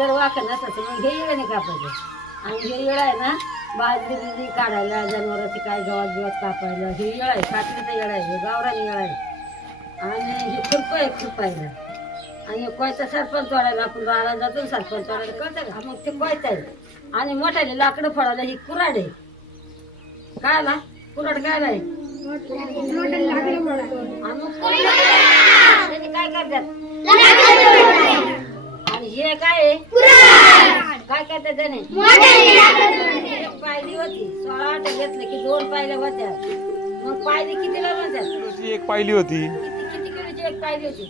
जर वाकण नसतं मग हे येळं नाही कापायचं. आणि हे येळं आहे ना बाजरी बिजरी काढायला, जनावरांची काय गवत बिवत कापायला हे येळं आहे. खात्रीचं येळं आहे, हे गावरान येळं आहे. आणि हे खुरपं आहे खुरपायला. आणि कोयता सरपंच तोडायला आपण राहायला जातो सरपंच तोडायला कळतं का, मग ते कोयता आहे. आणि मोठ्याने लाकडं फोडायला ही कुऱ्हाड आहे. काय ना कुऱ्हाड काय नाही आणि मग त्याने काय करतात आणि हे काय आहे काय करतात त्याने एक पायरी होती 16 आटे घेतले की 2 पायऱ्या होत्या. मग पायरी कितीला म्हणतात? एक पाहिली होती. किती किलोची एक पायरी होती?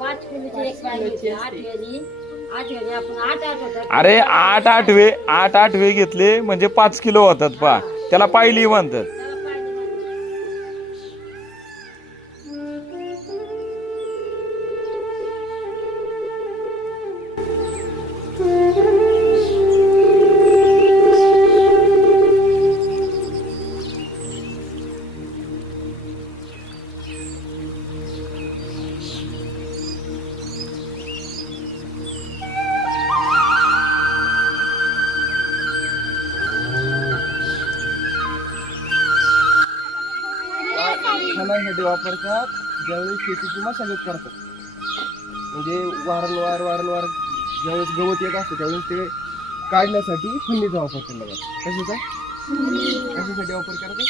5 किलोची एक पायरी होती. 8 आपण 8 होतात. अरे 8 आठवे घेतले म्हणजे 5 किलो होतात पा, त्याला पाहिली म्हणतात. खाण्यासाठी वापरतात ज्यावेळेस शेतीची मशागत करतात. म्हणजे वारंवार ज्यावेळेस गवत येत असतं त्यावेळेस ते काढण्यासाठी फुंडीचा वापर केला जातो. कशाचा वापर करतात?